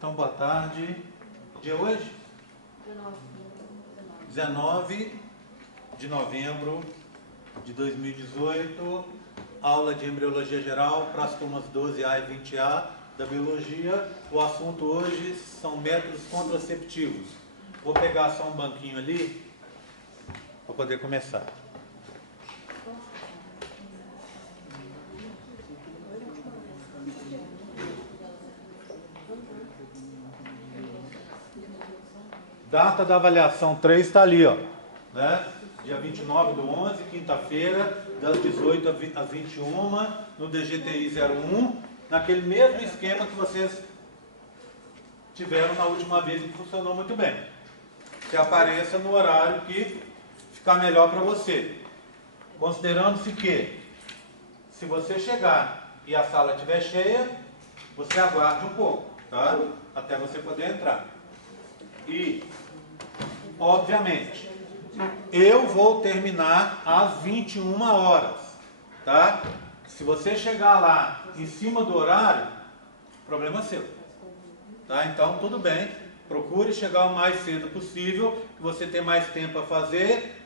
Então, boa tarde. Dia hoje? 19 de novembro de 2018. Aula de embriologia geral para as turmas 12A e 20A da biologia. O assunto hoje são métodos contraceptivos. Vou pegar só um banquinho ali para poder começar. Data da avaliação 3 está ali, ó, né? Dia 29/11, quinta-feira, das 18 às 21, no DGTI 01, naquele mesmo esquema que vocês tiveram na última vez, que funcionou muito bem. Que apareça no horário que ficar melhor para você. Considerando-se que, se você chegar e a sala estiver cheia, você aguarde um pouco, tá? Até você poder entrar. E, obviamente, eu vou terminar às 21 horas, tá? Se você chegar lá em cima do horário, problema seu, tá? Então, tudo bem, procure chegar o mais cedo possível, que você tem mais tempo a fazer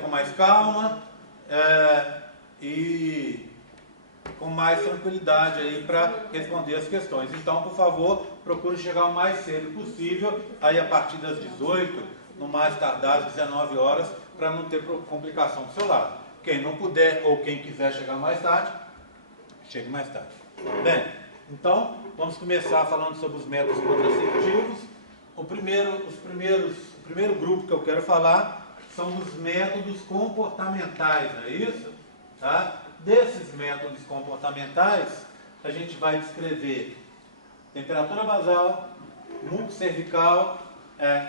com mais calma e com mais tranquilidade aí para responder as questões. Então, por favor, procure chegar o mais cedo possível, aí a partir das 18, no mais tardar às 19 horas, para não ter complicação do seu lado. Quem não puder ou quem quiser chegar mais tarde, chegue mais tarde. Bem, então, vamos começar falando sobre os métodos contraceptivos. O primeiro grupo que eu quero falar são os métodos comportamentais, não é isso? Tá? Desses métodos comportamentais, a gente vai descrever temperatura basal, muco cervical,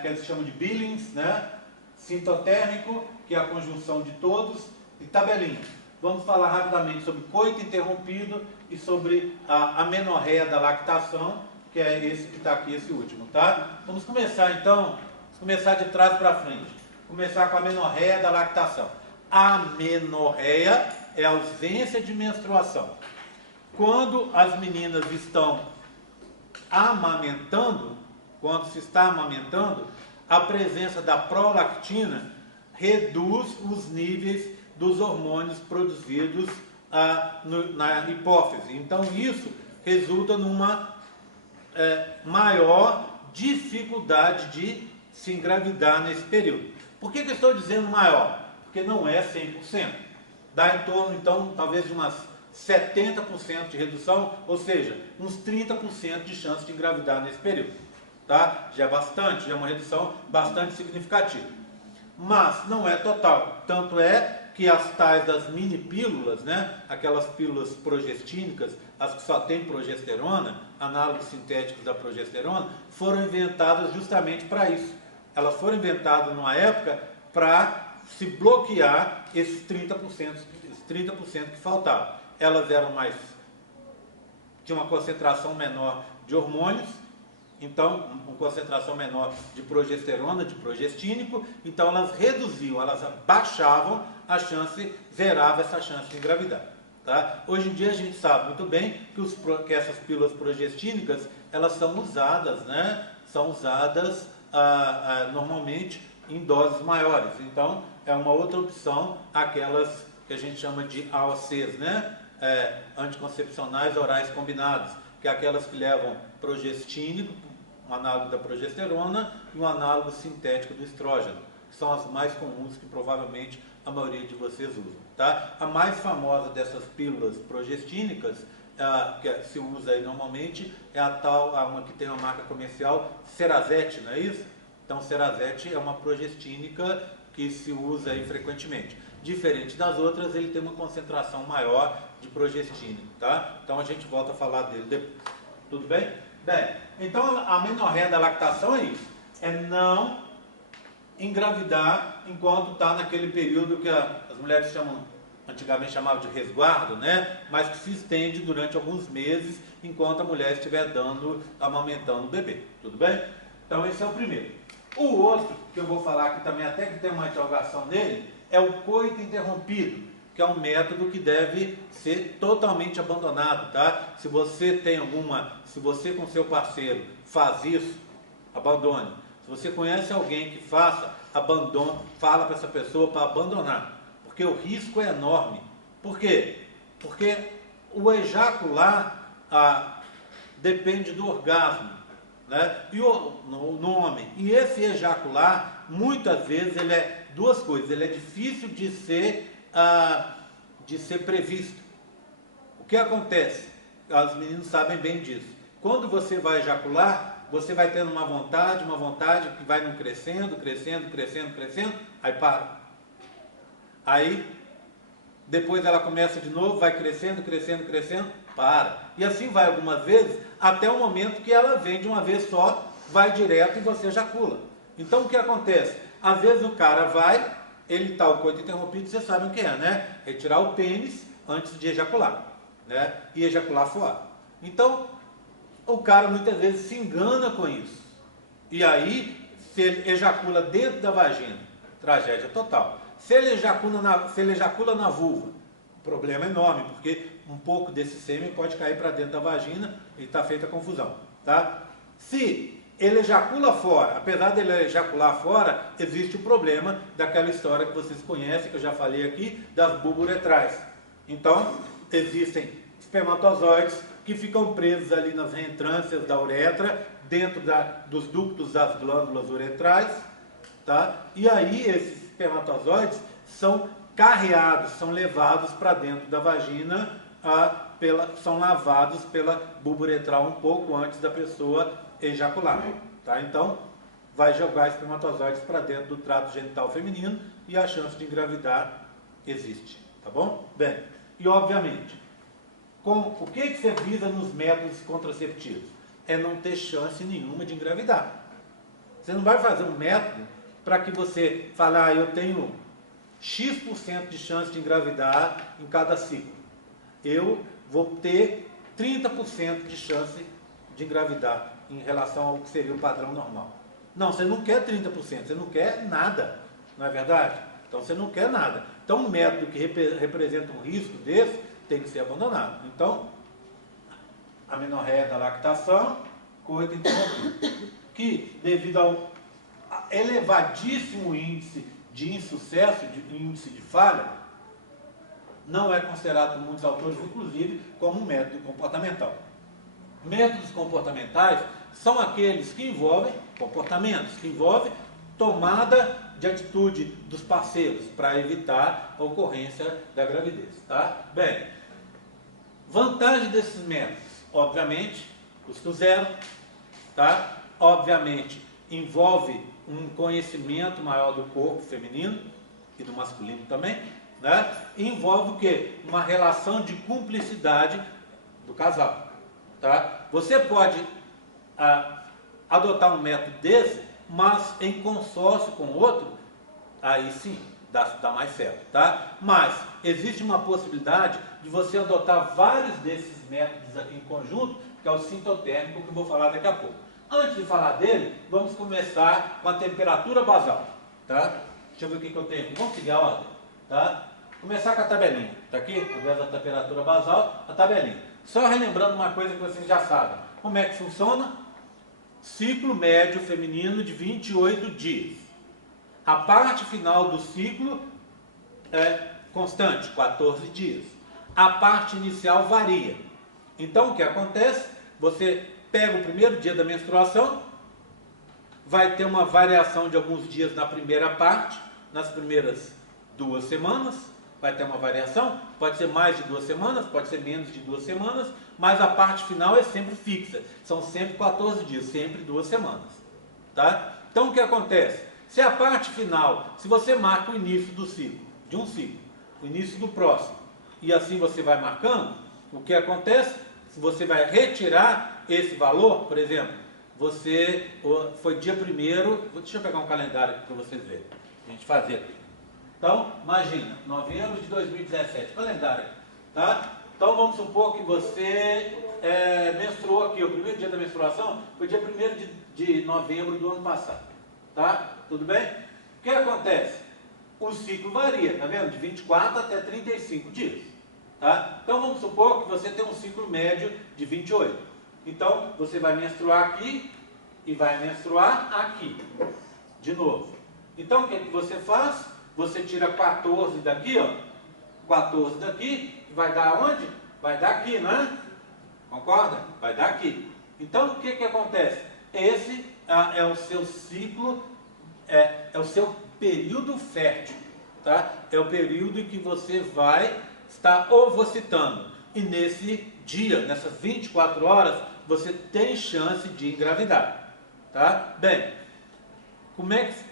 que eles chamam de Billings, né? Sintotérmico, que é a conjunção de todos, e tabelinha. Vamos falar rapidamente sobre coito interrompido e sobre a amenorreia da lactação, que é esse que está aqui, esse último, tá? Vamos começar então, de trás para frente. Começar com a amenorreia da lactação. A amenorreia é a ausência de menstruação. Quando as meninas estão amamentando, quando se está amamentando, a presença da prolactina reduz os níveis dos hormônios produzidos na hipófise. Então isso resulta numa maior dificuldade de se engravidar nesse período. Por que eu estou dizendo maior? Porque não é 100%. Dá em torno, então, talvez de umas 70% de redução, ou seja, uns 30% de chance de engravidar nesse período. Tá? Já é bastante, já é uma redução bastante significativa. Mas não é total. Tanto é que as tais das mini pílulas, né? Aquelas pílulas progestínicas, as que só têm progesterona, análogos sintéticos da progesterona, foram inventadas justamente para isso. Elas foram inventadas numa época para se bloquear esses 30% que faltavam. Elas tinham uma concentração menor de hormônios, então, uma concentração menor de progesterona, de progestínico, então elas reduziam, elas baixavam a chance, zerava essa chance de engravidar. Tá? Hoje em dia a gente sabe muito bem que essas pílulas progestínicas, elas são usadas, né? São usadas normalmente em doses maiores. Então, é uma outra opção, aquelas que a gente chama de AOCs, né? Anticoncepcionais orais combinados, que é aquelas que levam progestínico, um análogo da progesterona, e um análogo sintético do estrógeno, que são as mais comuns que provavelmente a maioria de vocês usam. Tá? A mais famosa dessas pílulas progestínicas, que se usa aí normalmente, é uma que tem uma marca comercial, Cerazette, não é isso? Então, Cerazette é uma progestínica que se usa aí frequentemente. Diferente das outras, ele tem uma concentração maior de progestínico, tá? Então, a gente volta a falar dele depois. Tudo bem? Bem, então a amenorreia da lactação é isso. É não engravidar enquanto está naquele período que as mulheres antigamente chamavam de resguardo, né? Mas que se estende durante alguns meses enquanto a mulher estiver amamentando o bebê. Tudo bem? Então esse é o primeiro. O outro, que eu vou falar aqui também, até que tem uma interrogação nele, é o coito interrompido. que é um método que deve ser totalmente abandonado, tá? Se você com seu parceiro faz isso, abandone. Se você conhece alguém que faça, abandone, fala para essa pessoa para abandonar, porque o risco é enorme. Por quê? Porque o ejacular depende do orgasmo, né? E no homem. E esse ejacular, muitas vezes, ele é duas coisas. Ele é difícil de ser previsto. O que acontece? Os meninos sabem bem disso. Quando você vai ejacular, você vai tendo uma vontade que vai não crescendo, aí para. Aí, depois ela começa de novo, vai crescendo, para. E assim vai algumas vezes, até o momento que ela vem de uma vez só, vai direto e você ejacula. Então o que acontece? Às vezes o cara vai, ele está o coito interrompido, vocês sabem o que é, né? Retirar o pênis antes de ejacular, né? E ejacular fora. Então, o cara muitas vezes se engana com isso. E aí, se ele ejacula dentro da vagina, tragédia total. Se ele ejacula na vulva, o problema é enorme, porque um pouco desse sêmen pode cair para dentro da vagina e está feita a confusão, tá? Se ele ejacula fora, apesar dele ejacular fora, existe o problema daquela história que vocês conhecem, que eu já falei aqui, das buburetrais. Então, existem espermatozoides que ficam presos ali nas reentrâncias da uretra, dentro dos ductos das glândulas uretrais, tá? E aí esses espermatozoides são carreados, são levados para dentro da vagina, são lavados pela bulbo uretral um pouco antes da pessoa ejacular, tá? Então, vai jogar espermatozoides para dentro do trato genital feminino e a chance de engravidar existe, tá bom? Bem, e obviamente, o que você visa nos métodos contraceptivos? É não ter chance nenhuma de engravidar. Você não vai fazer um método para que você fale, eu tenho X% de chance de engravidar em cada ciclo. Eu vou ter 30% de chance de engravidar em relação ao que seria o padrão normal. Não, você não quer 30%, você não quer nada, não é verdade? Então você não quer nada. Então um método que representa um risco desse tem que ser abandonado. Então, a menorreia da lactação, coito interrompido, que devido ao elevadíssimo índice de insucesso, índice de falha, não é considerado por muitos autores, inclusive, como um método comportamental. Métodos comportamentais são aqueles que envolvem comportamentos, que envolvem tomada de atitude dos parceiros para evitar a ocorrência da gravidez, tá? Bem, vantagem desses métodos, obviamente, custo zero, tá? Obviamente, envolve um conhecimento maior do corpo feminino e do masculino também, né? Envolve o quê? Uma relação de cumplicidade do casal, tá? Você pode adotar um método desse, mas em consórcio com outro, aí sim, dá mais certo, tá? Mas existe uma possibilidade de você adotar vários desses métodos aqui em conjunto, que é o sintotérmico, que eu vou falar daqui a pouco. Antes de falar dele, vamos começar com a temperatura basal, tá? Deixa eu ver o que eu tenho aqui. Vamos seguir a ordem, tá? Começar com a tabelinha, tá aqui? Ao invés da temperatura basal, a tabelinha. Só relembrando uma coisa que vocês já sabem. Como é que funciona? Ciclo médio feminino de 28 dias. A parte final do ciclo é constante, 14 dias. A parte inicial varia. Então, o que acontece? Você pega o primeiro dia da menstruação, vai ter uma variação de alguns dias na primeira parte, nas primeiras 2 semanas, vai ter uma variação, pode ser mais de 2 semanas, pode ser menos de 2 semanas, mas a parte final é sempre fixa, são sempre 14 dias, sempre 2 semanas, tá? Então o que acontece? Se a parte final, se você marca o início do ciclo, de um ciclo, o início do próximo, e assim você vai marcando, o que acontece? Se você vai retirar esse valor, por exemplo, foi dia 1º, deixa eu pegar um calendário aqui para vocês verem, a gente fazer aqui. Então, imagina, novembro de 2017, calendário, tá? Então vamos supor que você menstruou aqui, o primeiro dia da menstruação foi dia 1º de novembro do ano passado, tá? Tudo bem? O que acontece? o ciclo varia, tá vendo? De 24 até 35 dias. Tá? Então vamos supor que você tem um ciclo médio de 28. Então você vai menstruar aqui e vai menstruar aqui. De novo. Então o que, que você faz? Você tira 14 daqui, ó. 14 daqui, vai dar onde? Vai dar aqui, não é? Concorda? Vai dar aqui. Então o que, que acontece? Esse é o seu ciclo, é o seu período fértil. Tá? É o período em que você vai estar ovocitando. E nesse dia, nessas 24 horas, você tem chance de engravidar. Tá? Bem, como é que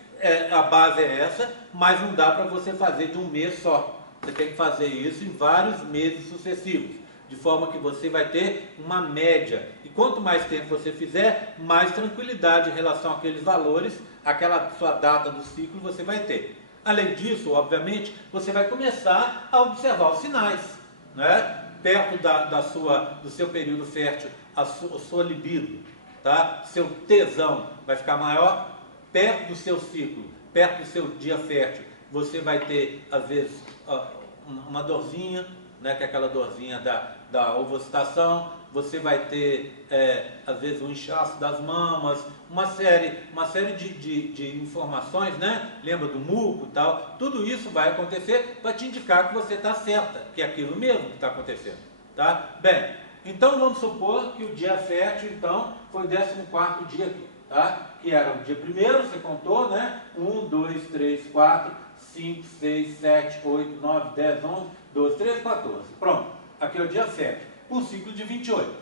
a base é essa, mas não dá para você fazer de um mês só. Você tem que fazer isso em vários meses sucessivos, de forma que você vai ter uma média. E quanto mais tempo você fizer, mais tranquilidade em relação àqueles valores, aquela sua data do ciclo você vai ter. Além disso, obviamente, você vai começar a observar os sinais, né? Perto do seu período fértil, a sua libido, tá? Seu tesão vai ficar maior. Perto do seu ciclo, perto do seu dia fértil, você vai ter, às vezes, uma dorzinha, né, que é aquela dorzinha da ovocitação. Você vai ter, às vezes, um inchaço das mamas, uma série de informações, né? Lembra do muco e tal? Tudo isso vai acontecer para te indicar que você está certa, que é aquilo mesmo que está acontecendo. Tá? Bem, então vamos supor que o dia fértil, então, foi o 14º dia aqui. Tá? Que era o dia primeiro, você contou, né? 1, 2, 3, 4, 5, 6, 7, 8, 9, 10, 11, 12, 13, 14. Pronto, aqui é o dia fértil. Um ciclo de 28.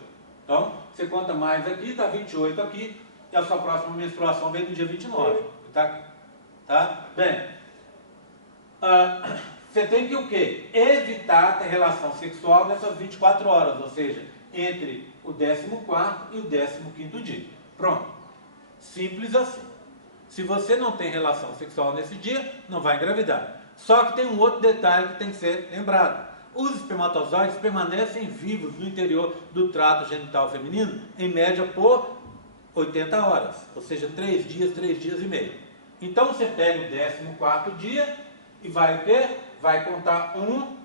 Então, você conta mais aqui, dá 28 aqui, e a sua próxima menstruação vem no dia 29. Tá? Bem, você tem que o quê? Evitar ter relação sexual nessas 24 horas, ou seja, entre o 14º e o 15º dia. Pronto. Simples assim. Se você não tem relação sexual nesse dia, não vai engravidar. Só que tem um outro detalhe que tem que ser lembrado. Os espermatozoides permanecem vivos no interior do trato genital feminino, em média por 80 horas, ou seja, 3 dias e meio. Então você pega o 14º dia e vai o quê? Vai contar 1,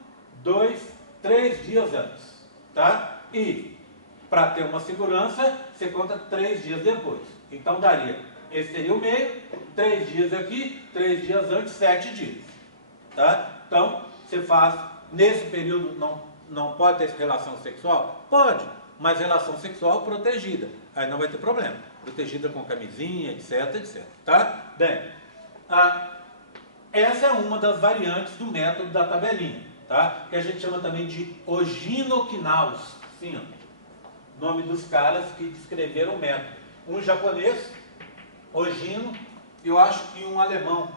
2, 3 dias antes. Tá? E, para ter uma segurança, você conta 3 dias depois. Então daria, esse seria o meio, 3 dias aqui, 3 dias antes, 7 dias. Tá? Então, você faz, nesse período não pode ter relação sexual? Pode, mas relação sexual protegida. Aí não vai ter problema. Protegida com camisinha, etc, etc. Tá? Bem, essa é uma das variantes do método da tabelinha, tá? Que a gente chama também de Oginoquinaus. Sim, ó. Nome dos caras que descreveram o método. Um japonês, Ogino, e eu acho que um alemão,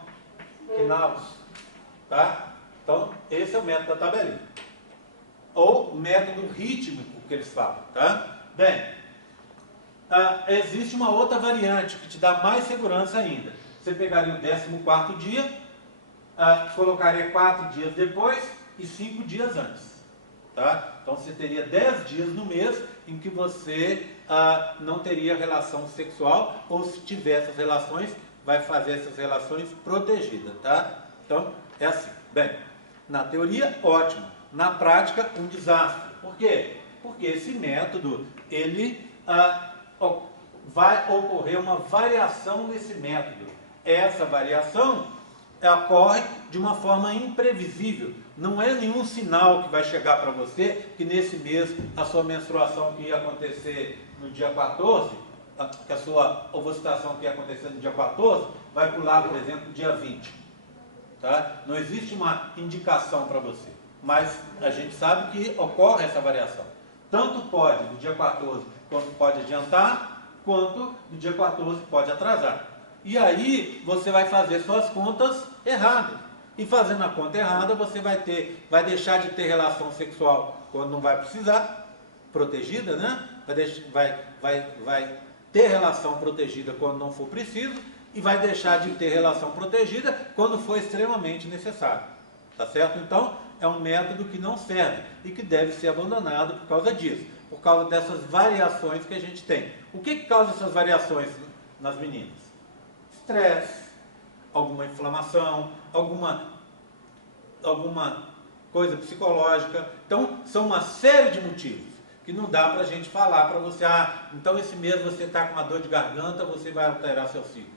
Knaus. Tá? Então, esse é o método da tabelinha. Ou método rítmico, que eles falam. Tá? Bem, existe uma outra variante que te dá mais segurança ainda. Você pegaria o 14º dia, colocaria 4 dias depois e 5 dias antes. Tá? Então você teria 10 dias no mês em que você não teria relação sexual, ou se tiver essas relações, vai fazer essas relações protegidas. Tá? Então é assim. Bem, na teoria, ótimo. Na prática, um desastre. Por quê? Porque esse método, ele vai ocorrer uma variação nesse método. Essa variação ocorre de uma forma imprevisível. Não é nenhum sinal que vai chegar para você que nesse mês a sua menstruação que ia acontecer no dia 14, que a sua ovulação que ia acontecer no dia 14, vai pular, por exemplo, no dia 20. Tá? Não existe uma indicação para você, mas a gente sabe que ocorre essa variação. Tanto pode no dia 14, quanto pode adiantar, quanto no dia 14 pode atrasar. E aí você vai fazer suas contas erradas. E fazendo a conta errada, você vai deixar de ter relação sexual quando não vai precisar, protegida, né? Vai ter relação protegida quando não for preciso, e vai deixar de ter relação protegida quando for extremamente necessário. Tá certo? Então, é um método que não serve e que deve ser abandonado por causa disso, por causa dessas variações que a gente tem. O que causa essas variações nas meninas? Estresse, alguma inflamação, alguma alguma coisa psicológica. Então, são uma série de motivos que não dá para a gente falar para você, então esse mês você está com uma dor de garganta, você vai alterar seu ciclo.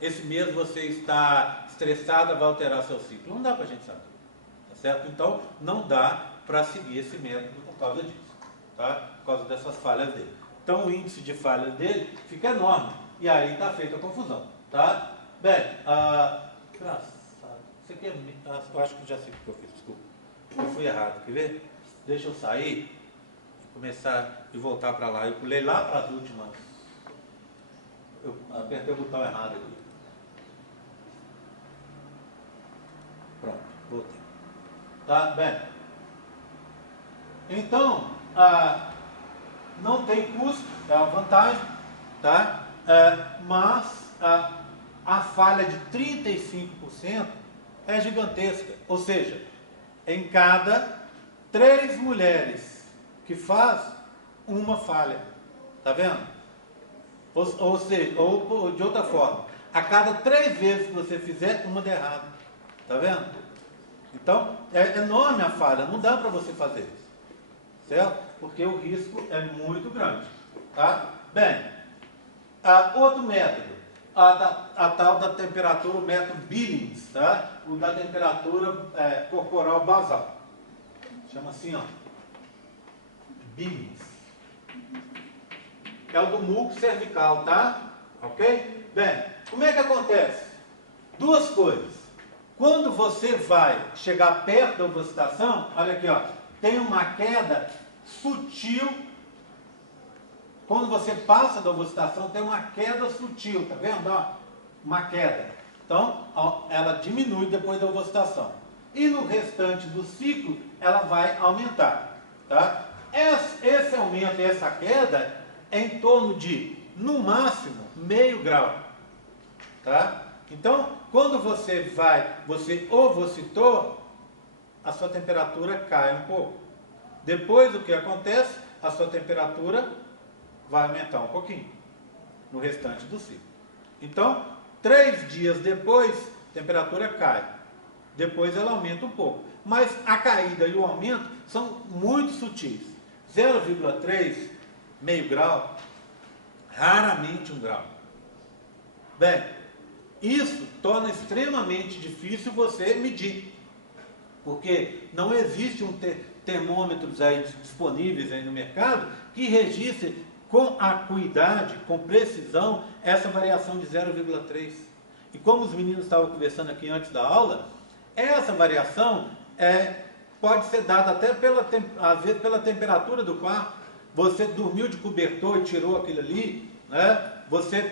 Esse mês você está estressada, vai alterar seu ciclo. Não dá para a gente saber, tá certo? Então, não dá para seguir esse método por causa disso, tá? Por causa dessas falhas dele. Então, o índice de falha dele fica enorme, e aí está feita a confusão, tá? Bem, engraçado, isso aqui eu acho que já sei o que eu fiz, desculpa. Eu fui errado, quer ver? Deixa eu sair, começar e voltar para lá. Eu pulei lá para as últimas. Eu apertei o botão errado aqui. Pronto, voltei. Tá? Bem. Então, não tem custo, é uma vantagem, tá? Mas a falha de 35% é gigantesca. Ou seja, em cada 3 mulheres que faz, uma falha. Tá vendo? Ou seja, ou de outra forma, a cada 3 vezes que você fizer, uma dá errado. Tá vendo? Então, é enorme a falha, não dá para você fazer isso. Certo? Porque o risco é muito grande. Tá? Bem, outro método, a tal da temperatura, o método Billings, tá? O da temperatura corporal basal. Chama assim, ó. Billings. É o do muco cervical, tá? Ok? Bem, como é que acontece? 2 coisas. Quando você vai chegar perto da ovulação, olha aqui, ó, tem uma queda sutil. Quando você passa da ovulação, tem uma queda sutil, tá vendo? Ó, uma queda. Então, ó, ela diminui depois da ovulação. E no restante do ciclo, ela vai aumentar, tá? Esse aumento e essa queda é em torno de, no máximo, meio grau, tá? Então, quando você ovocitou, a sua temperatura cai um pouco. Depois, o que acontece? A sua temperatura vai aumentar um pouquinho, no restante do ciclo. Então, 3 dias depois, a temperatura cai. Depois ela aumenta um pouco. Mas a caída e o aumento são muito sutis. 0,3, meio grau, raramente 1 grau. Bem, isso torna extremamente difícil você medir. Porque não existe termômetros aí disponíveis aí no mercado que registre com acuidade, com precisão, essa variação de 0,3. E como os meninos estavam conversando aqui antes da aula, essa variação pode ser dada até às vezes pela temperatura do quarto. Você dormiu de cobertor e tirou aquilo ali, né? Você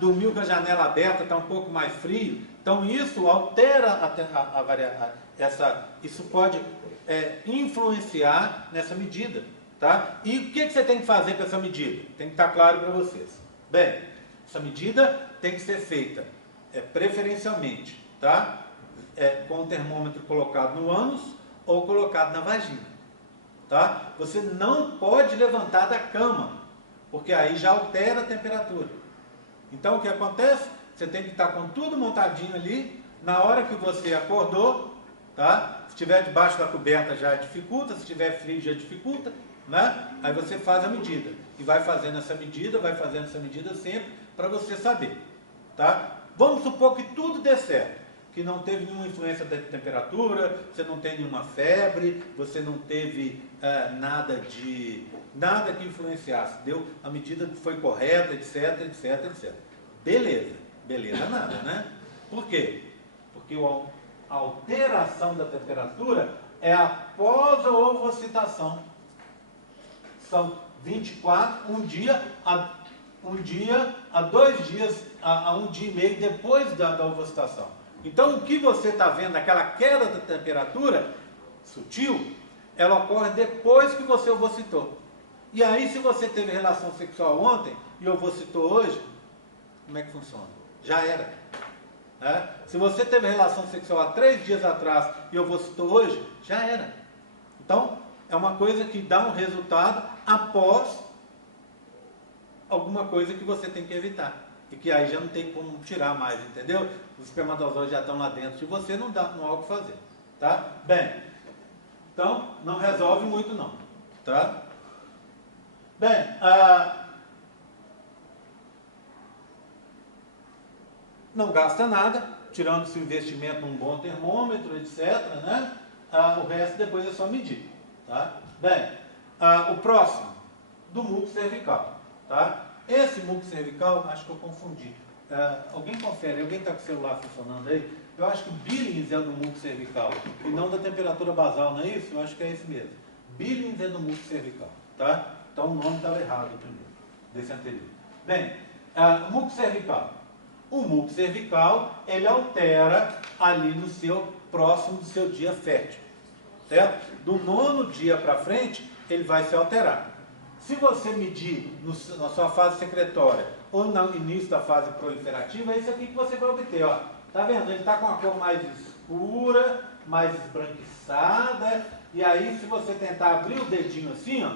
dormiu com a janela aberta, está um pouco mais frio. Então isso altera isso pode influenciar nessa medida. Tá? E o que você tem que fazer para essa medida? Tem que estar claro para vocês. Bem, essa medida tem que ser feita preferencialmente, tá? Com o termômetro colocado no ânus ou colocado na vagina. Tá? Você não pode levantar da cama, porque aí já altera a temperatura. Então o que acontece? Você tem que estar com tudo montadinho ali. Na hora que você acordou, tá? Se estiver debaixo da coberta já dificulta, se estiver frio já dificulta. Né? Aí você faz a medida e vai fazendo essa medida sempre para você saber, tá? Vamos supor que tudo dê certo, que não teve nenhuma influência da temperatura, você não tem nenhuma febre, você não teve nada que influenciasse, a medida foi correta, etc, etc, etc. Beleza nada, né? Por quê? Porque a alteração da temperatura é após a ovocitação. São 24, um dia a 2 dias, a 1 dia e meio depois da ovulação. Então, o que você está vendo, aquela queda da temperatura sutil, ela ocorre depois que você ovocitou. E aí, se você teve relação sexual ontem e ovocitou hoje, como é que funciona? Já era. Né? Se você teve relação sexual há 3 dias atrás e ovocitou hoje, já era. Então, é uma coisa que dá um resultado após alguma coisa que você tem que evitar. E que aí já não tem como tirar mais, entendeu? Os espermatozoides já estão lá dentro de você, não há o que fazer. Tá? Bem, então não resolve muito não. Tá? Bem, não gasta nada, tirando-se o investimento num bom termômetro, etc. Né? O resto depois é só medir. Tá? Bem, o próximo, do muco cervical. Tá? Esse muco cervical, acho que eu confundi. Alguém confere, alguém está com o celular funcionando aí? Eu acho que o Billings é do muco cervical e não da temperatura basal, não é isso? Eu acho que é esse mesmo. Billings é do muco cervical. Tá? Então o nome estava errado primeiro, desse anterior. Bem, muco cervical. O muco cervical, ele altera ali no seu, próximo do seu dia fértil. Certo? Do 9º dia para frente, ele vai se alterar. Se você medir na sua fase secretória ou no início da fase proliferativa, é isso aqui que você vai obter. Ó. Tá vendo? Ele está com a cor mais escura, mais esbranquiçada, e aí se você tentar abrir o dedinho assim, ó,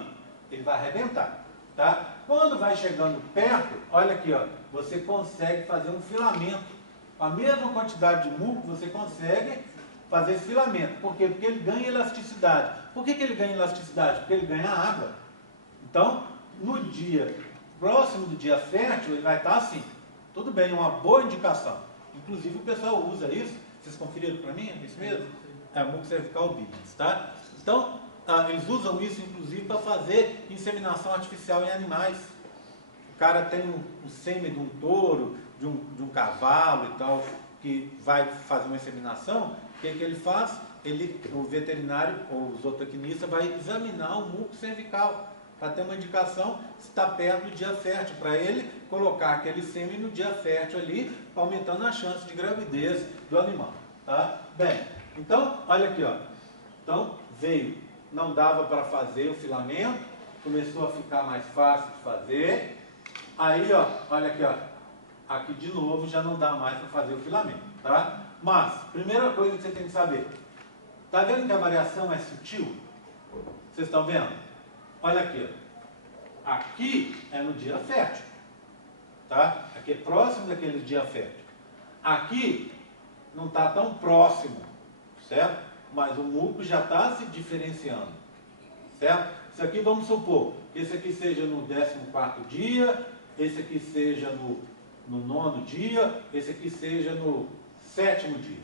ele vai arrebentar. Tá? Quando vai chegando perto, olha aqui, ó, você consegue fazer um filamento. Com a mesma quantidade de muco, você consegue fazer esse filamento. Por quê? Porque ele ganha elasticidade. Por que ele ganha elasticidade? Porque ele ganha água. Então, no dia próximo do dia fértil, ele vai estar assim. Tudo bem, uma boa indicação. Inclusive o pessoal usa isso. Vocês conferiram para mim? É isso mesmo? É o muco cervical Billings, tá? Então, eles usam isso, inclusive, para fazer inseminação artificial em animais. O cara tem um sêmen de um touro, de um cavalo e tal, que vai fazer uma inseminação. O que ele faz? O veterinário ou o zootecnista vai examinar o muco cervical para ter uma indicação se está perto do dia fértil, para ele colocar aquele sêmen no dia fértil ali, aumentando a chance de gravidez do animal. Tá? Bem, então, olha aqui, ó. Então, veio, não dava para fazer o filamento, começou a ficar mais fácil de fazer. Aí, ó, olha aqui, ó. Aqui de novo já não dá mais para fazer o filamento, tá? Mas, primeira coisa que você tem que saber, tá vendo que a variação é sutil? Vocês estão vendo? Olha aqui, ó. Aqui é no dia fértil, tá? Aqui é próximo daquele dia fértil. Aqui não está tão próximo, certo? Mas o muco já está se diferenciando, certo? Isso aqui vamos supor que esse aqui seja no 14º dia, esse aqui seja no 9º dia, esse aqui seja no 7º dia.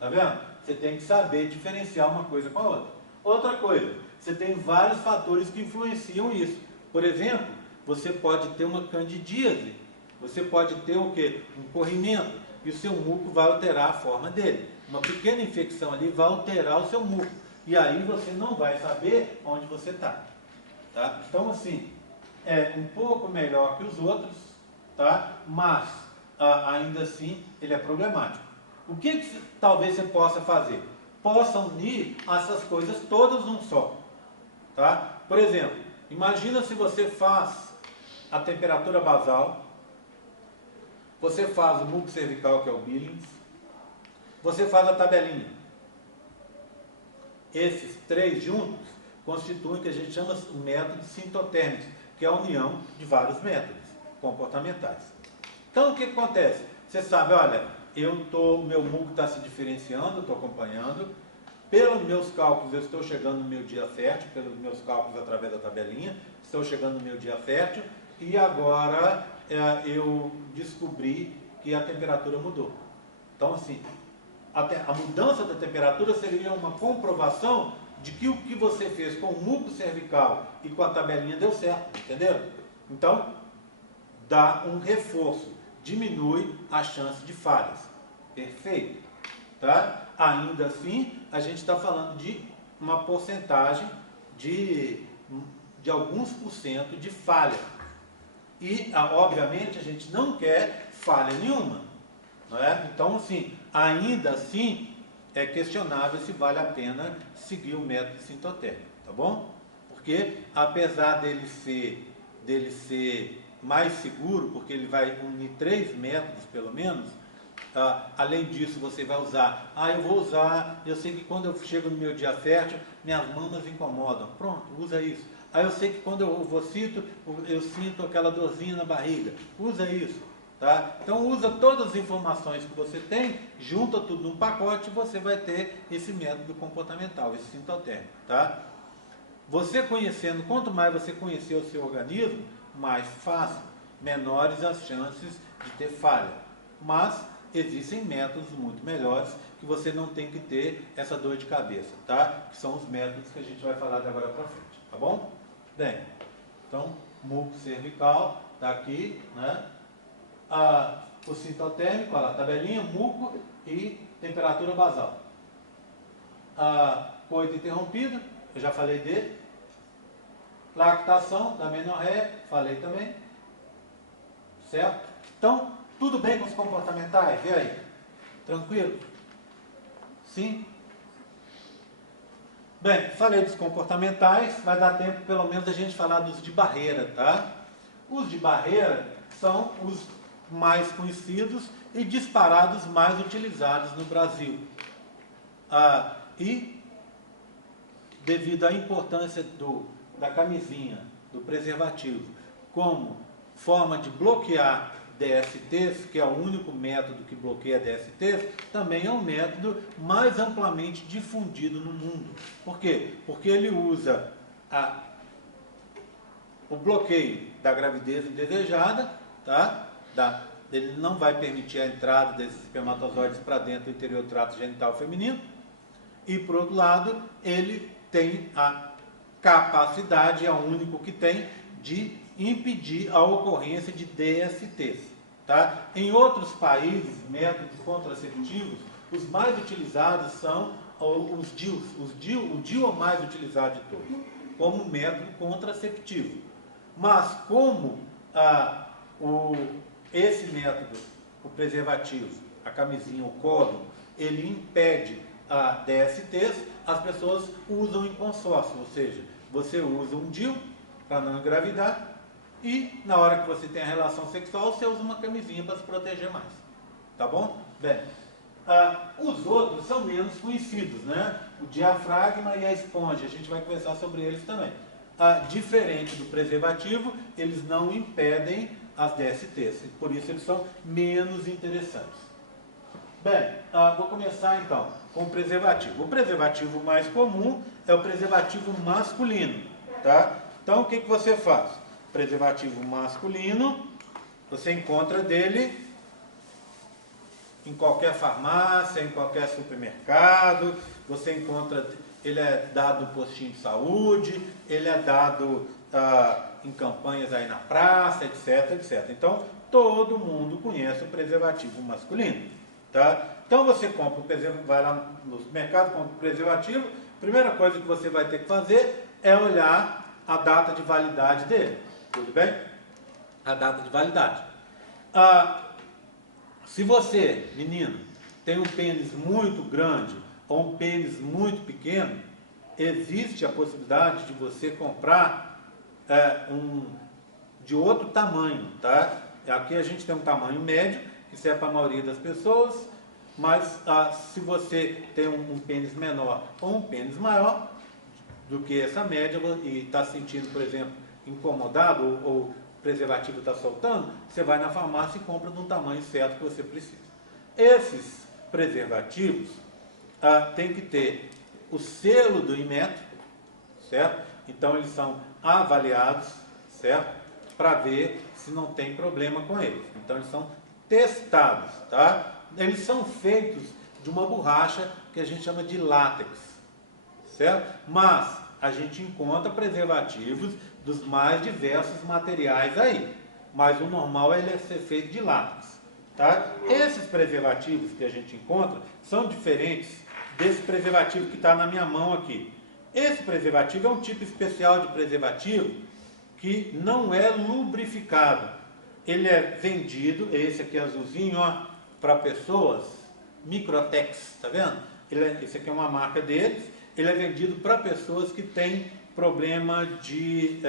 Tá vendo? Você tem que saber diferenciar uma coisa com a outra. Outra coisa, você tem vários fatores que influenciam isso. Por exemplo, você pode ter uma candidíase, você pode ter o quê? Um corrimento, e o seu muco vai alterar a forma dele. Uma pequena infecção ali vai alterar o seu muco, e aí você não vai saber onde você está. Tá? Então, assim, é um pouco melhor que os outros, tá? Mas, ainda assim, ele é problemático. O que talvez você possa fazer? Possa unir essas coisas todas num só. Tá? Por exemplo, imagina se você faz a temperatura basal, você faz o muco cervical, que é o Billings, você faz a tabelinha. Esses três juntos constituem o que a gente chama o método sintotérmico, que é a união de vários métodos comportamentais. Então, o que acontece? Você sabe, olha, meu muco está se diferenciando, estou acompanhando. Pelos meus cálculos, eu estou chegando no meu dia fértil, pelos meus cálculos através da tabelinha, estou chegando no meu dia fértil, e agora eu descobri que a temperatura mudou. Então, assim, a mudança da temperatura seria uma comprovação de que o que você fez com o muco cervical e com a tabelinha deu certo, entenderam? Então, dá um reforço, diminui a chance de falhas. Perfeito? Tá? Ainda assim, a gente está falando de uma porcentagem de alguns % de falha. E, obviamente, a gente não quer falha nenhuma. Não é? Então, assim, ainda assim, é questionável se vale a pena seguir o método sintotérmico, tá bom? Porque, apesar dele ser mais seguro, porque ele vai unir 3 métodos, pelo menos, além disso, você vai usar, eu sei que quando eu chego no meu dia fértil, minhas mamas incomodam. Pronto, usa isso. Eu sei que quando eu sinto aquela dorzinha na barriga. Usa isso. Tá? Então usa todas as informações que você tem, junta tudo num pacote e você vai ter esse método comportamental, esse sintotérmico. Tá? Você conhecendo, quanto mais você conhecer o seu organismo, mais fácil, menores as chances de ter falha. Mas existem métodos muito melhores que você não tem que ter essa dor de cabeça, tá? Que são os métodos que a gente vai falar de agora para frente, tá bom? Bem, então, muco cervical, tá aqui, né? O sintotérmico, olha lá, tabelinha, muco e temperatura basal. Coito interrompido, eu já falei dele. Lactação, da menorreia, falei também. Certo? Então, tudo bem com os comportamentais? E aí? Tranquilo? Sim? Bem, falei dos comportamentais, vai dar tempo pelo menos a gente falar dos de barreira, tá? Os de barreira são os mais conhecidos e disparados mais utilizados no Brasil. E devido à importância da camisinha, do preservativo, como forma de bloquear DSTs, que é o único método que bloqueia DSTs, também é um método mais amplamente difundido no mundo. Por quê? Porque ele usa o bloqueio da gravidez indesejada, tá? Ele não vai permitir a entrada desses espermatozoides para dentro do interior do trato genital feminino. E, por outro lado, ele tem a capacidade, é o único que tem, de impedir a ocorrência de DSTs. Tá? Em outros países, métodos contraceptivos, os mais utilizados são os DIUs. O DIU é o mais utilizado de todos, como método contraceptivo. Mas como esse método, o preservativo, a camisinha, o códon, ele impede a DSTs, as pessoas usam em consórcio, ou seja, você usa um DIU para não engravidar e na hora que você tem a relação sexual, você usa uma camisinha para se proteger mais. Tá bom? Bem, os outros são menos conhecidos, né? O diafragma e a esponja, a gente vai conversar sobre eles também. Diferente do preservativo, eles não impedem as DSTs, por isso eles são menos interessantes. Bem, vou começar então com o preservativo. O preservativo mais comum é o preservativo masculino, tá? Então o que você faz? Preservativo masculino, você encontra dele em qualquer farmácia, em qualquer supermercado, você encontra, ele é dado no postinho de saúde, ele é dado em campanhas aí na praça, etc, etc. Então, todo mundo conhece o preservativo masculino, tá? Então, você compra o preservativo, vai lá no supermercado, compra o preservativo, primeira coisa que você vai ter que fazer é olhar a data de validade dele, tudo bem? A data de validade. Se você, menino, tem um pênis muito grande ou um pênis muito pequeno, existe a possibilidade de você comprar de outro tamanho, tá? Aqui a gente tem um tamanho médio, que serve para a maioria das pessoas, mas se você tem um pênis menor ou um pênis maior do que essa média e está sentindo, por exemplo, incomodado ou o preservativo está soltando, você vai na farmácia e compra de um tamanho certo que você precisa. Esses preservativos tem que ter o selo do Inmetro, certo? Então eles são avaliados, certo? Para ver se não tem problema com eles. Então eles são testados, tá? Eles são feitos de uma borracha que a gente chama de látex, certo? Mas a gente encontra preservativos dos mais diversos materiais aí, mas o normal é ele ser feito de látex, tá? Esses preservativos que a gente encontra são diferentes desse preservativo que está na minha mão aqui. Esse preservativo é um tipo especial de preservativo que não é lubrificado. Ele é vendido, esse aqui azulzinho, ó, para pessoas, Microtex, tá vendo? Esse aqui é uma marca deles, ele é vendido para pessoas que têm problema de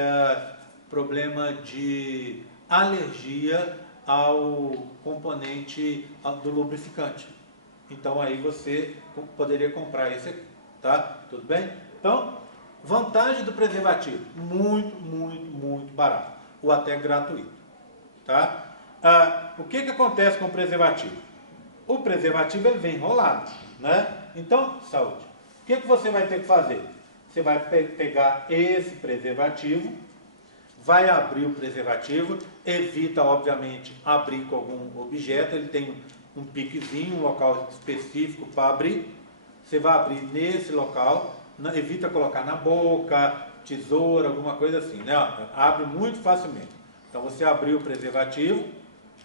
alergia ao componente do lubrificante. Então aí você poderia comprar esse aqui, tá? Tudo bem? Então, vantagem do preservativo, muito, muito, muito barato, ou até gratuito, tá? o que acontece com o preservativo? O preservativo ele vem enrolado, né? Então, saúde, o que você vai ter que fazer? Você vai pegar esse preservativo, vai abrir o preservativo, evita, obviamente, abrir com algum objeto, ele tem um piquezinho, um local específico para abrir. Você vai abrir nesse local, evita colocar na boca, tesoura, alguma coisa assim, né? Abre muito facilmente. Então você abriu o preservativo,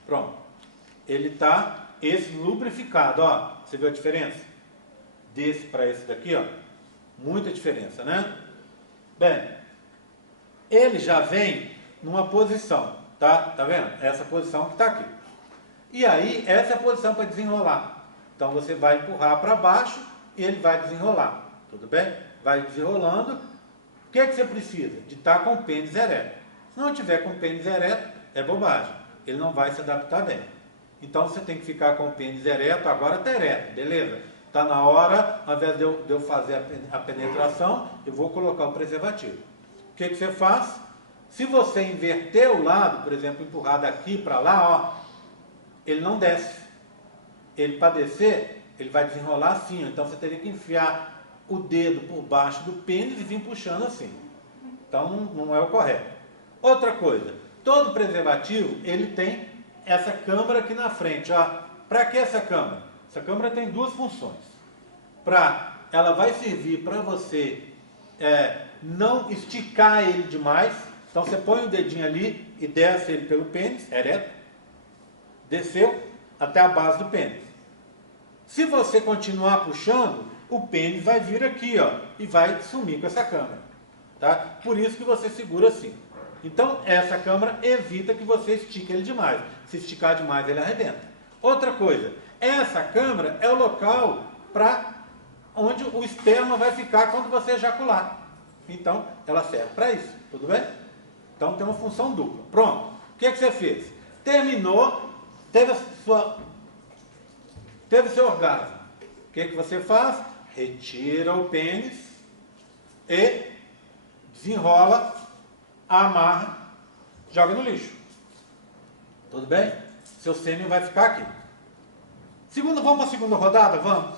pronto. Ele está esse lubrificado, ó. Você viu a diferença? Desse para esse daqui, ó. Muita diferença, né? Bem, ele já vem numa posição, tá? Tá vendo? Essa posição que está aqui. E aí, essa é a posição para desenrolar. Então você vai empurrar para baixo e ele vai desenrolar. Tudo bem? Vai desenrolando. O que você precisa? De estar com o pênis ereto. Se não tiver com o pênis ereto, é bobagem. Ele não vai se adaptar bem. Então você tem que ficar com o pênis ereto, agora está ereto, beleza? Está na hora, ao invés de eu fazer a penetração, eu vou colocar o preservativo. O que você faz? Se você inverter o lado, por exemplo, empurrar daqui para lá, ó, ele não desce. Ele, para descer, ele vai desenrolar assim. Então você teria que enfiar o dedo por baixo do pênis e vir puxando assim. Então não é o correto. Outra coisa, todo preservativo ele tem essa câmara aqui na frente. Para que essa câmara? Essa câmara tem duas funções. Ela vai servir para você não esticar ele demais. Então você põe o dedinho ali e desce ele pelo pênis, ereto. Desceu até a base do pênis. Se você continuar puxando, o pênis vai vir aqui, ó, e vai sumir com essa câmara. Tá? Por isso que você segura assim. Então, essa câmara evita que você estique ele demais. Se esticar demais, ele arrebenta. Outra coisa, essa câmara é o local para onde o esperma vai ficar quando você ejacular. Então, ela serve para isso. Tudo bem? Então, tem uma função dupla. Pronto. O que você fez? Terminou, teve seu orgasmo. O que você faz? Retira o pênis e desenrola, amarra, joga no lixo. Tudo bem? Seu sêmen vai ficar aqui. Vamos para a segunda rodada? Vamos.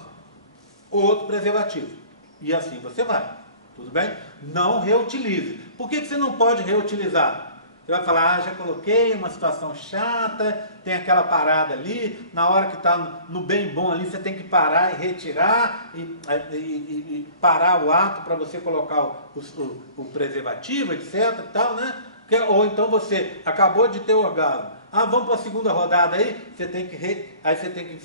Outro preservativo. E assim você vai. Tudo bem? Não reutilize. Por que você não pode reutilizar? Você vai falar, já coloquei, uma situação chata, tem aquela parada ali, na hora que está no bem bom ali, você tem que parar e retirar, e parar o ato para você colocar o preservativo, etc. Tal, né? Ou então você acabou de ter o orgasmo. Vamos para a segunda rodada aí, você tem que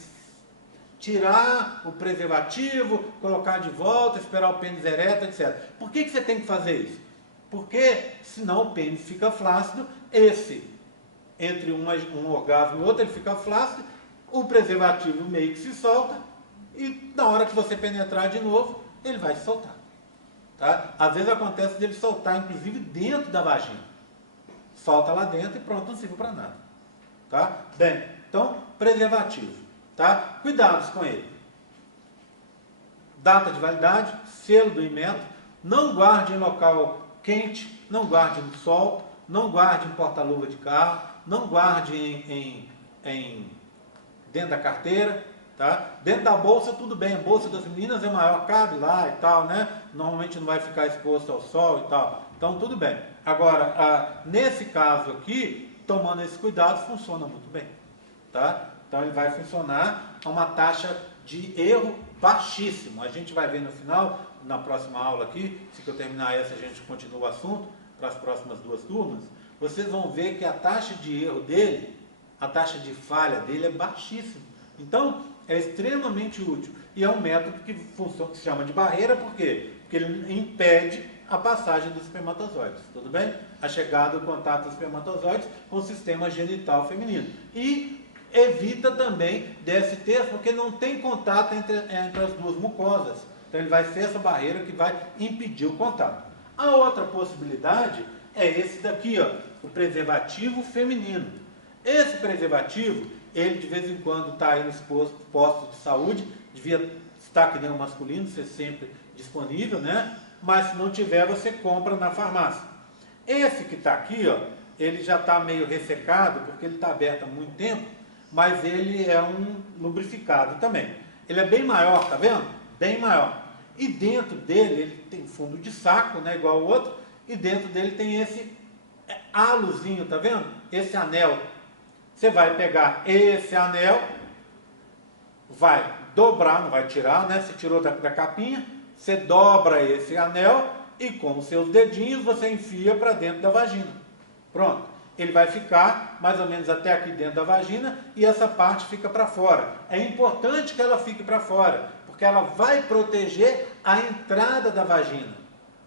tirar o preservativo, colocar de volta, esperar o pênis ereto, etc. Por que você tem que fazer isso? Porque senão o pênis fica flácido, entre um orgasmo e outro ele fica flácido, o preservativo meio que se solta e na hora que você penetrar de novo, ele vai se soltar. Tá? Às vezes acontece dele soltar inclusive dentro da vagina. Solta lá dentro e pronto, não serve para nada. Tá? Bem, então preservativo. Tá? Cuidados com ele. Data de validade, selo do Inmetro, não guarde em local quente, não guarde no sol, não guarde em porta-luva de carro, não guarde dentro da carteira, tá? Dentro da bolsa tudo bem, a bolsa das meninas é maior, cabe lá e tal, né? Normalmente não vai ficar exposto ao sol e tal, então tudo bem. Agora, nesse caso aqui, tomando esses cuidados, funciona muito bem, tá? Então ele vai funcionar a uma taxa de erro baixíssimo. A gente vai ver no final, na próxima aula aqui, se eu terminar essa a gente continua o assunto, para as próximas duas turmas, vocês vão ver que a taxa de erro dele, a taxa de falha dele é baixíssima. Então, é extremamente útil. E é um método que funciona, que se chama de barreira, por quê? Porque ele impede a passagem dos espermatozoides, tudo bem? A chegada, o contato dos espermatozoides com o sistema genital feminino. E evita também DSTs, porque não tem contato entre as duas mucosas. Então ele vai ser essa barreira que vai impedir o contato. A outra possibilidade é esse daqui, ó, o preservativo feminino. Esse preservativo, ele de vez em quando está aí nos postos de saúde, devia estar que nem o masculino, ser sempre disponível, né? Mas se não tiver, você compra na farmácia. Esse que está aqui, ó, ele já está meio ressecado, porque ele está aberto há muito tempo, mas ele é um lubrificado também. Ele é bem maior, tá vendo? Bem maior. E dentro dele, ele tem fundo de saco, né, igual o outro, e dentro dele tem esse halozinho, tá vendo? Esse anel. Você vai pegar esse anel, vai dobrar, não vai tirar, né? Você tirou da capinha, você dobra esse anel e com os seus dedinhos você enfia para dentro da vagina. Pronto. Ele vai ficar mais ou menos até aqui dentro da vagina e essa parte fica para fora. É importante que ela fique para fora, porque ela vai proteger a entrada da vagina.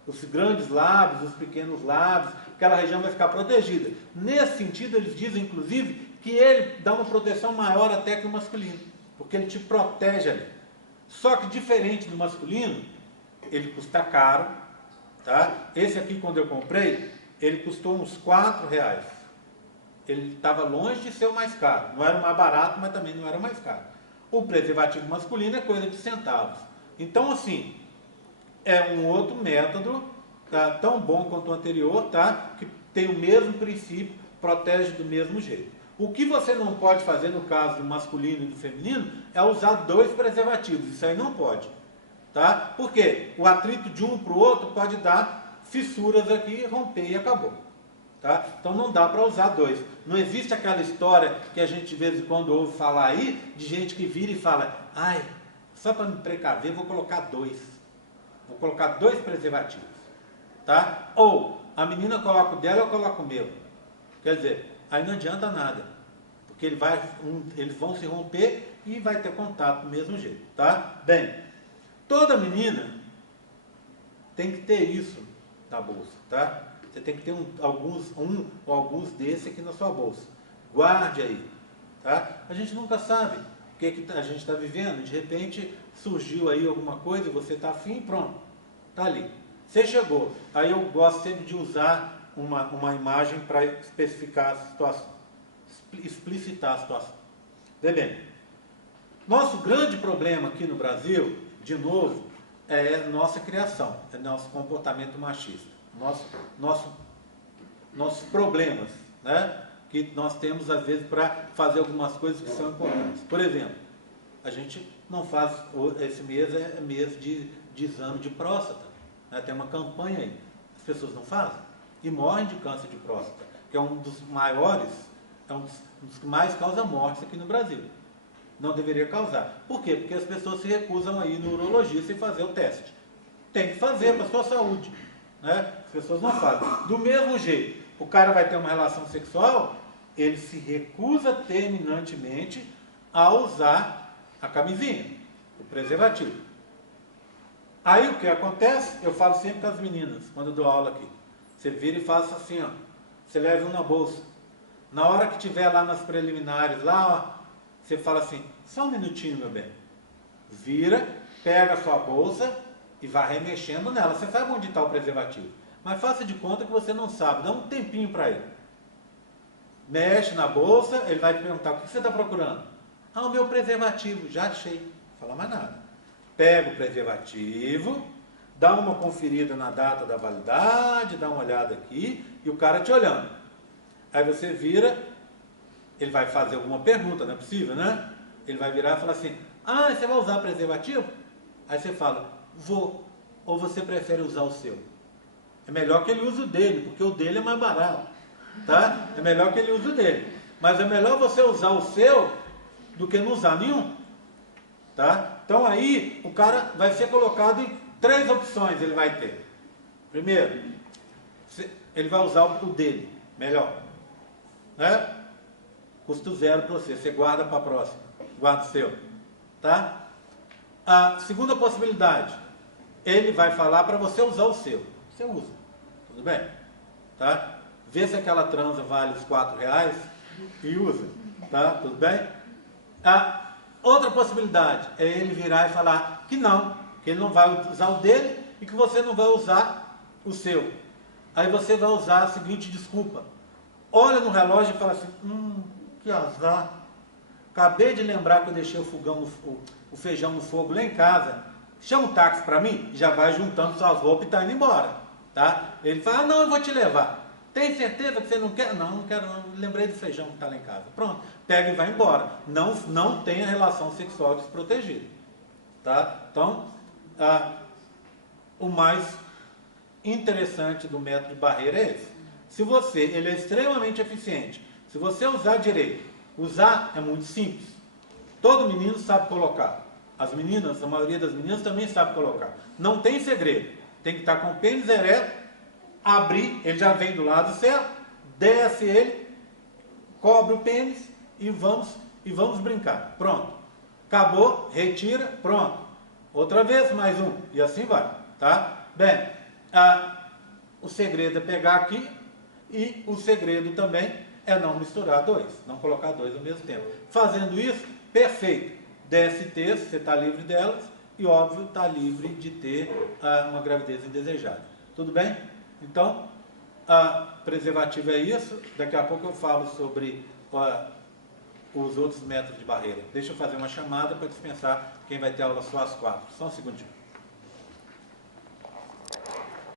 Os grandes lábios, os pequenos lábios, aquela região vai ficar protegida. Nesse sentido, eles dizem, inclusive, que ele dá uma proteção maior até que o masculino, porque ele te protege ali. Só que diferente do masculino, ele custa caro, tá? Esse aqui, quando eu comprei, ele custou uns R$4. Ele estava longe de ser o mais caro. Não era o mais barato, mas também não era o mais caro. O preservativo masculino é coisa de centavos. Então, assim, é um outro método, tá? Tão bom quanto o anterior, tá? Que tem o mesmo princípio, protege do mesmo jeito. O que você não pode fazer no caso do masculino e do feminino é usar 2 preservativos. Isso aí não pode, tá? Por quê? O atrito de um para o outro pode dar fissuras aqui, romper e acabou. Tá? Então não dá para usar 2. Não existe aquela história que a gente de vez em quando ouve falar aí, de gente que vira e fala, ai, só para me precaver vou colocar 2. Vou colocar 2 preservativos. Tá? Ou a menina coloca o dela, eu coloco o meu. Quer dizer, aí não adianta nada. Porque eles vão se romper e vai ter contato do mesmo jeito. Tá? Bem, toda menina tem que ter isso na bolsa. Tá? Você tem que ter alguns desses aqui na sua bolsa. Guarde aí. Tá? A gente nunca sabe o que a gente está vivendo. De repente surgiu aí alguma coisa e você está afim e pronto. Está ali. Você chegou. Aí eu gosto sempre de usar uma imagem para especificar a situação. Explicitar a situação. Vê bem. Nosso grande problema aqui no Brasil, de novo, é nossa criação. É nosso comportamento machista. Nossos problemas, né? Que nós temos às vezes para fazer algumas coisas que são importantes. Por exemplo, a gente não faz, esse mês é mês de exame de próstata, né? Tem uma campanha aí, as pessoas não fazem e morrem de câncer de próstata, que é um dos maiores, é um dos que mais causa mortes aqui no Brasil. Não deveria causar. Por quê? Porque as pessoas se recusam a ir no urologista e fazer o teste. Tem que fazer para a sua saúde. Né? As pessoas não fazem. Do mesmo jeito, o cara vai ter uma relação sexual, ele se recusa terminantemente a usar a camisinha, o preservativo. Aí o que acontece? Eu falo sempre com as meninas, quando eu dou aula aqui. Você vira e faça assim, ó. Você leva um na bolsa. Na hora que tiver lá nas preliminares, lá, ó, você fala assim, só um minutinho, meu bem. Vira, pega a sua bolsa e vai remexendo nela. Você sabe onde está o preservativo, mas faça de conta que você não sabe. Dá um tempinho para ele. Mexe na bolsa, ele vai te perguntar, o que você está procurando? Ah, o meu preservativo, já achei. Não fala mais nada. Pega o preservativo, dá uma conferida na data da validade, dá uma olhada aqui, e o cara te olhando. Aí você vira, ele vai fazer alguma pergunta, não é possível, né? Ele vai virar e falar assim, ah, você vai usar preservativo? Aí você fala, vou. Ou você prefere usar o seu? É melhor que ele use o dele, porque o dele é mais barato. Tá? É melhor que ele use o dele. Mas é melhor você usar o seu do que não usar nenhum. Tá? Então aí o cara vai ser colocado em 3 opções, ele vai ter. Primeiro, ele vai usar o dele, melhor. Né? Custo 0 para você, você guarda para a próxima. Guarda o seu. Tá? A segunda possibilidade, ele vai falar para você usar o seu. Você usa. Tudo bem? Tá? Vê se aquela transa vale os R$4 e usa. Tá? Tudo bem? A outra possibilidade é ele virar e falar que não, que ele não vai usar o dele e que você não vai usar o seu. Aí você vai usar a seguinte desculpa. Olha no relógio e fala assim, que azar. Acabei de lembrar que eu deixei o feijão no fogo lá em casa. Chama um táxi para mim, já vai juntando suas roupas e está indo embora. Tá? Ele fala, não, eu vou te levar. Tem certeza que você não quer? Não, não quero não. Lembrei do feijão que está lá em casa. Pronto, pega e vai embora. Não tem a relação sexual desprotegida. Tá? Então, o mais interessante do método de barreira é esse. Se você, ele é extremamente eficiente. Se você usar direito, usar é muito simples. Todo menino sabe colocar. As meninas, a maioria das meninas também sabe colocar. Não tem segredo. Tem que estar com o pênis ereto, abrir, ele já vem do lado certo, desce ele, cobre o pênis e vamos brincar. Pronto. Acabou, retira, pronto. Outra vez, mais um. E assim vai. Tá? Bem, o segredo é pegar aqui e o segredo também é não misturar dois, não colocar dois ao mesmo tempo. Fazendo isso, perfeito. DSTs, você está livre delas e, óbvio, está livre de ter uma gravidez indesejada. Tudo bem? Então, preservativo é isso. Daqui a pouco eu falo sobre os outros métodos de barreira. Deixa eu fazer uma chamada para dispensar quem vai ter aula só às 4. Só um segundinho.